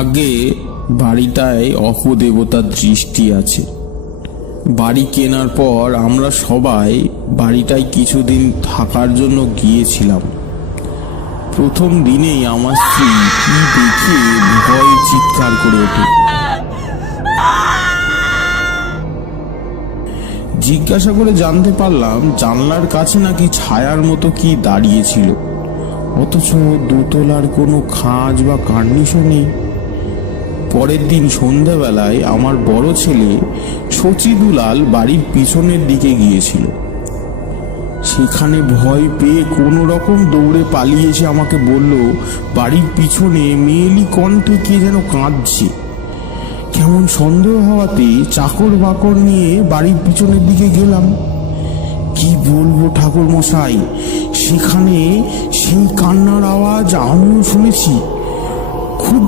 আগে বাড়িটায় অপদেবতার দৃষ্টি আছে। বাড়ি কেনার পর আমরা সবাই বাড়িটায় কিছুদিন থাকার জন্য গিয়েছিলাম। প্রথম দিনেই আমার স্ত্রী কি দেখে ভয়ে চিৎকার করে ওঠে। জিজ্ঞাসা করে জানতে পারলাম জানলার কাছে নাকি ছায়ার মতো কি দাঁড়িয়েছিল, অথচ দোতলার কোনো খাঁজ বা কার্নিশও নেই। পরের দিন সন্ধ্যাবেলায় আমার বড় ছেলে শচীদুলাল বাড়ির পিছনের দিকে গিয়েছিল। সেখানে ভয় পেয়ে কোনো রকম দৌড়ে পালিয়ে এসে আমাকে বলল বাড়ির পিছনে মেয়েলি কণ্ঠে কে যেন কাঁদছে। কেমন সন্দেহ হওয়াতে চাকর বাকর নিয়ে বাড়ির পিছনের দিকে গেলাম। কি বলবো ঠাকুর মশাই, সেখানে সেই কান্নার আওয়াজ আমিও শুনেছি। খুব